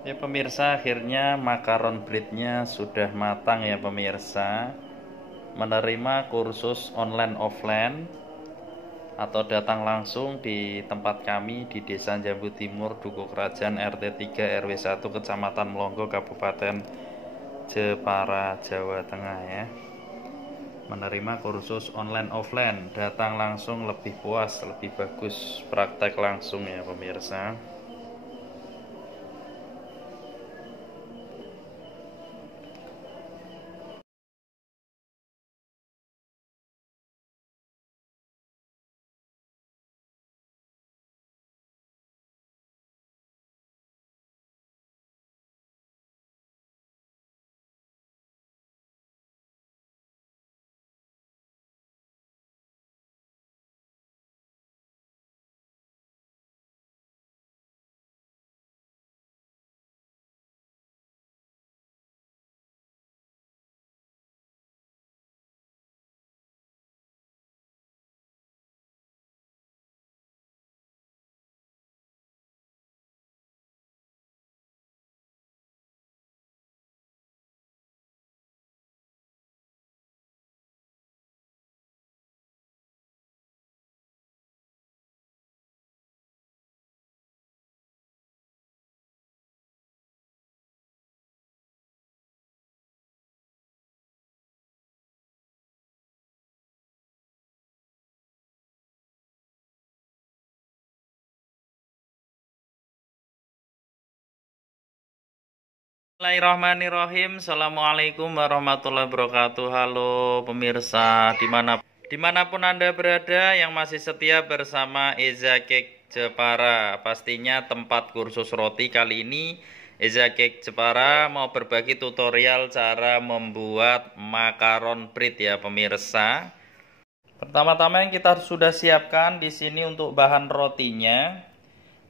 Ya pemirsa, akhirnya makaron breadnya sudah matang ya pemirsa. Menerima kursus online offline atau datang langsung di tempat kami di Desa Jambu Timur, Dukuh Kerajaan, RT 3 RW 1 Kecamatan Melonggo, Kabupaten Jepara, Jawa Tengah ya. Menerima kursus online offline, datang langsung lebih puas, lebih bagus praktek langsung ya pemirsa. Bismillahirrahmanirrahim. Assalamualaikum warahmatullahi wabarakatuh. Halo pemirsa, dimanapun Anda berada yang masih setia bersama Eza Cake Jepara. Pastinya tempat kursus roti kali ini Eza Cake Jepara mau berbagi tutorial cara membuat makaron bread ya pemirsa. Pertama-tama yang kita sudah siapkan di sini untuk bahan rotinya.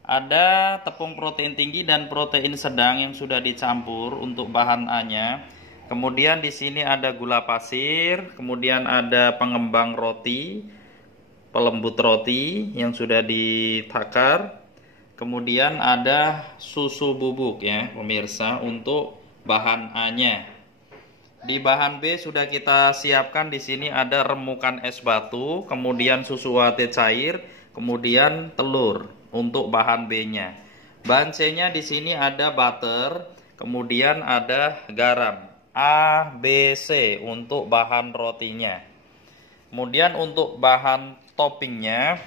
Ada tepung protein tinggi dan protein sedang yang sudah dicampur untuk bahan A-nya. Kemudian di sini ada gula pasir, kemudian ada pengembang roti, pelembut roti yang sudah ditakar. Kemudian ada susu bubuk ya, pemirsa, untuk bahan A-nya. Di bahan B sudah kita siapkan di sini ada remukan es batu, kemudian susu UHT cair, kemudian telur untuk bahan B-nya. Bahan C-nya di sini ada butter, kemudian ada garam. A, B, C untuk bahan rotinya. Kemudian untuk bahan toppingnya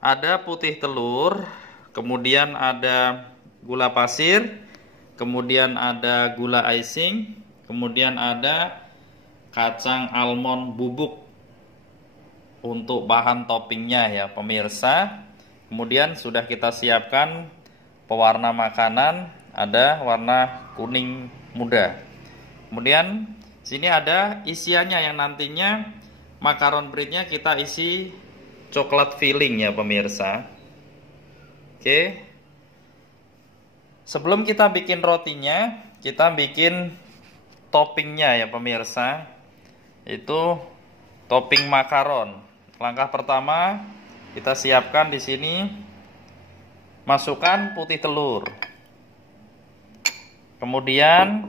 ada putih telur, kemudian ada gula pasir, kemudian ada gula icing, kemudian ada kacang almond bubuk untuk bahan toppingnya ya pemirsa. Kemudian sudah kita siapkan pewarna makanan, ada warna kuning muda. Kemudian sini ada isiannya yang nantinya makaron breadnya kita isi coklat filling ya pemirsa. Oke. Sebelum kita bikin rotinya, kita bikin toppingnya ya pemirsa. Itu topping makaron. Langkah pertama kita siapkan di sini, masukkan putih telur, kemudian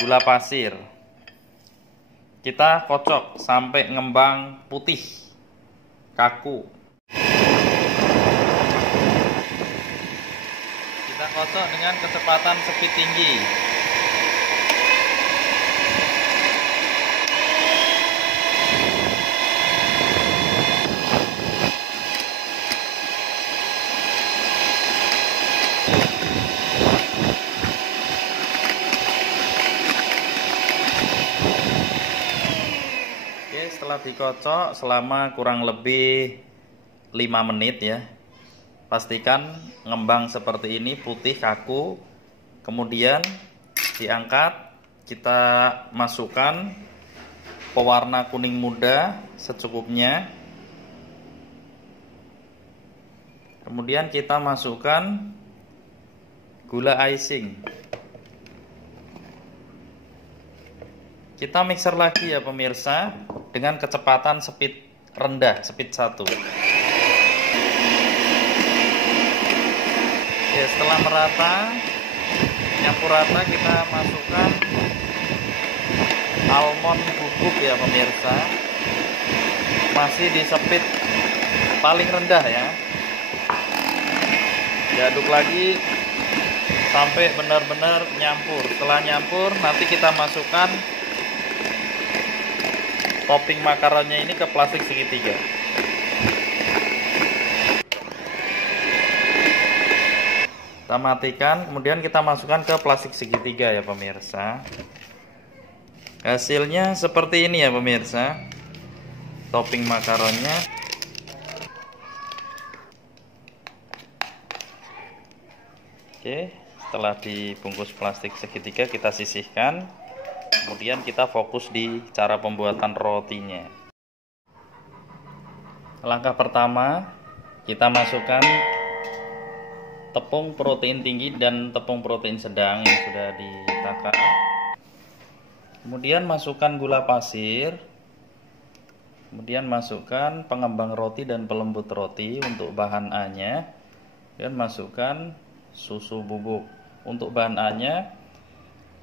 gula pasir. Kita kocok sampai ngembang putih kaku. Kita kocok dengan kecepatan speed tinggi. Setelah dikocok selama kurang lebih 5 menit ya. Pastikan ngembang seperti ini, putih kaku. Kemudian diangkat, kita masukkan pewarna kuning muda secukupnya. Kemudian kita masukkan gula icing. Kita mixer lagi ya pemirsa dengan kecepatan speed rendah, speed 1. Oke, setelah merata, nyampur rata, kita masukkan almond bubuk ya pemirsa. Masih di speed paling rendah ya. Diaduk lagi sampai benar-benar nyampur. Setelah nyampur, nanti kita masukkan topping makaronnya ini ke plastik segitiga. Kita matikan, kemudian kita masukkan ke plastik segitiga ya pemirsa. Hasilnya seperti ini ya pemirsa, topping makaronnya. Oke, setelah dibungkus plastik segitiga, kita sisihkan. Kemudian kita fokus di cara pembuatan rotinya. Langkah pertama, kita masukkan tepung protein tinggi dan tepung protein sedang yang sudah ditakar. Kemudian masukkan gula pasir. Kemudian masukkan pengembang roti dan pelembut roti untuk bahan A-nya. Dan masukkan susu bubuk. Untuk bahan A-nya,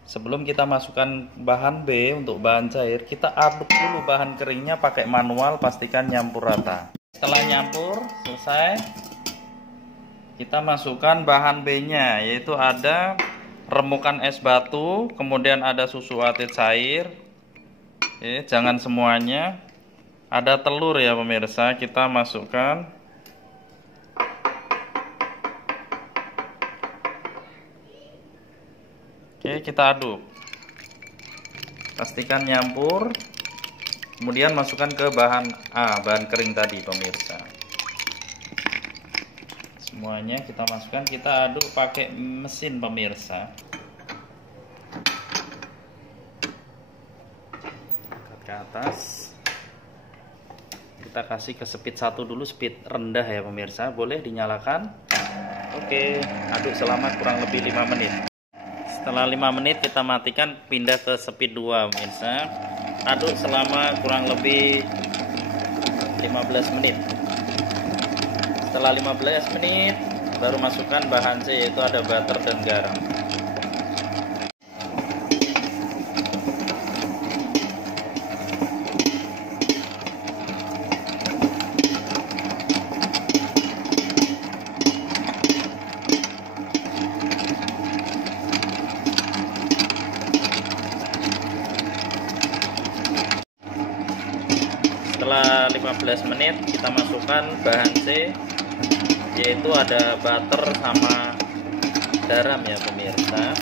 sebelum kita masukkan bahan B untuk bahan cair, kita aduk dulu bahan keringnya pakai manual, pastikan nyampur rata. Setelah nyampur selesai, kita masukkan bahan B-nya, yaitu ada remukan es batu, kemudian ada susu ate cair. Oke, jangan semuanya. Ada telur ya pemirsa, kita masukkan. Oke, kita aduk. Pastikan nyampur. Kemudian masukkan ke bahan A, bahan kering tadi pemirsa. Semuanya kita masukkan, kita aduk pakai mesin pemirsa. Angkat ke atas. Kita kasih ke speed 1 dulu, speed rendah ya pemirsa. Boleh dinyalakan. Oke, aduk selama kurang lebih 5 menit. Setelah 5 menit kita matikan, pindah ke speed 2 pemirsa. Aduk selama kurang lebih 15 menit. Setelah 15 menit baru masukkan bahan C, yaitu ada butter dan garam. Setelah 15 menit kita masukkan bahan C, yaitu ada butter sama garam ya pemirsa.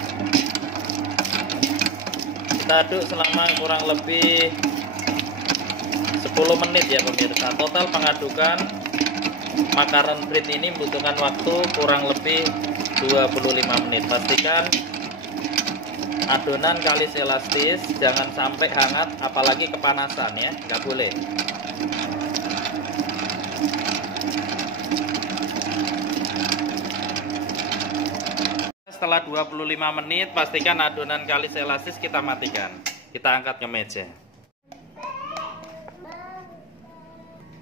Kita aduk selama kurang lebih 10 menit ya pemirsa. Total pengadukan makaron bread ini membutuhkan waktu kurang lebih 25 menit. Pastikan adonan kalis elastis, jangan sampai hangat, apalagi kepanasan ya, nggak boleh. Setelah 25 menit, pastikan adonan kalis elastis kita matikan. Kita angkat ke meja.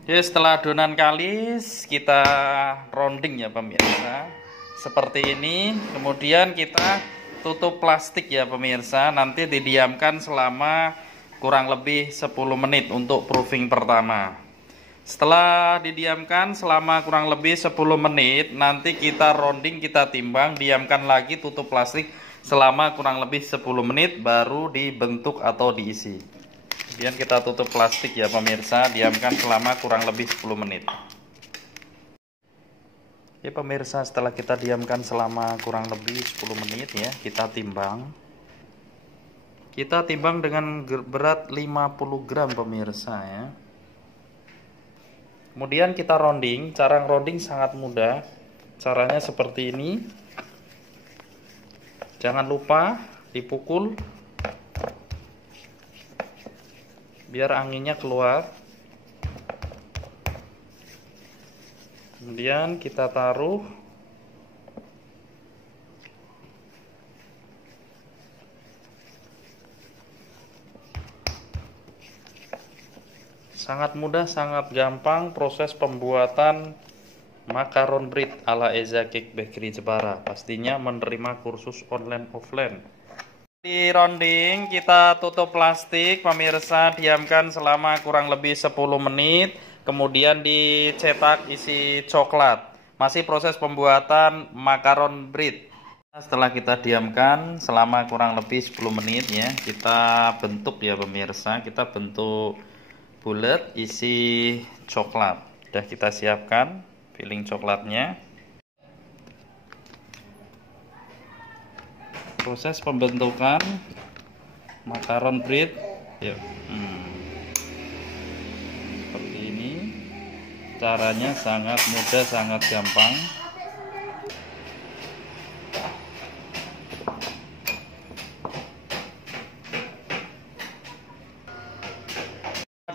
Oke, setelah adonan kalis, kita rounding ya pemirsa. Seperti ini, kemudian kita tutup plastik ya pemirsa. Nanti didiamkan selama kurang lebih 10 menit untuk proofing pertama. Setelah didiamkan selama kurang lebih 10 menit, nanti kita rounding, kita timbang, diamkan lagi, tutup plastik selama kurang lebih 10 menit, baru dibentuk atau diisi. Kemudian kita tutup plastik ya pemirsa, diamkan selama kurang lebih 10 menit. Oke pemirsa, setelah kita diamkan selama kurang lebih 10 menit ya, kita timbang. Kita timbang dengan berat 50 gram pemirsa ya. Kemudian kita rounding. Cara rounding sangat mudah. Caranya seperti ini. Jangan lupa dipukul biar anginnya keluar. Kemudian kita taruh. Sangat mudah, sangat gampang proses pembuatan Makaron bread ala Eza Cake Bakery Jepara. Pastinya menerima kursus online offline. Di rounding kita tutup plastik, pemirsa, diamkan selama kurang lebih 10 menit. Kemudian dicetak isi coklat. Masih proses pembuatan makaron bread. Setelah kita diamkan selama kurang lebih 10 menit ya, kita bentuk ya pemirsa, kita bentuk bulat isi coklat. Sudah kita siapkan filling coklatnya. Proses pembentukan makaron bread ya. Seperti ini. Caranya sangat mudah, sangat gampang.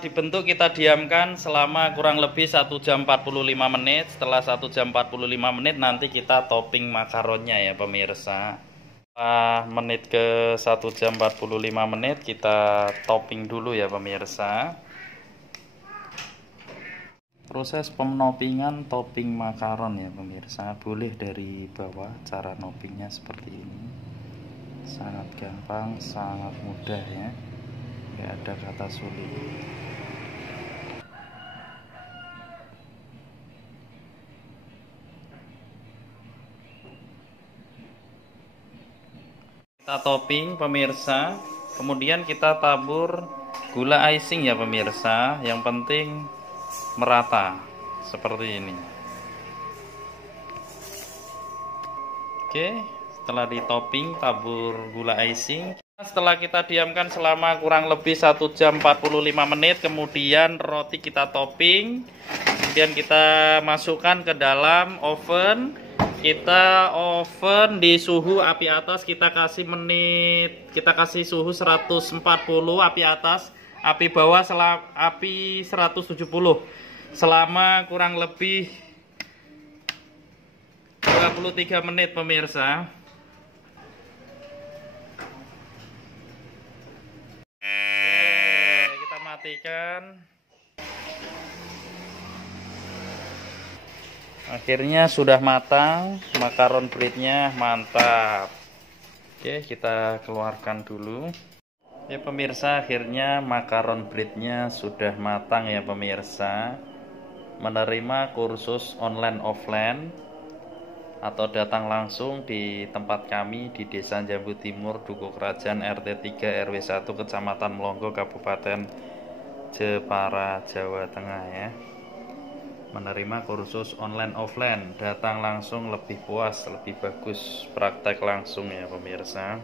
Dibentuk, kita diamkan selama kurang lebih 1 jam 45 menit. Setelah 1 jam 45 menit nanti kita topping makaronnya ya pemirsa. Menit ke 1 jam 45 menit kita topping dulu ya pemirsa. Proses penoppingan topping makaron ya pemirsa, boleh dari bawah. Cara noppingnya seperti ini, sangat gampang, sangat mudah ya, nggak ada kata sulit. Kita topping pemirsa, kemudian kita tabur gula icing ya pemirsa. Yang penting merata seperti ini. Oke, setelah ditopping tabur gula icing. Setelah kita diamkan selama kurang lebih 1 jam 45 menit, kemudian roti kita topping, kemudian kita masukkan ke dalam oven. Kita oven di suhu api atas, kita kasih suhu 140, api atas, api bawah api 170 selama kurang lebih 23 menit pemirsa. Oke, kita matikan. Akhirnya sudah matang, makaron breadnya mantap. Oke, kita keluarkan dulu. Ya pemirsa, akhirnya makaron breadnya sudah matang ya pemirsa. Menerima kursus online offline atau datang langsung di tempat kami di Desa Jambu Timur, Dukuh Kerajaan, RT 3 RW 1 Kecamatan Melonggo, Kabupaten Jepara, Jawa Tengah ya. Menerima kursus online offline, datang langsung lebih puas, lebih bagus, praktek langsung ya pemirsa.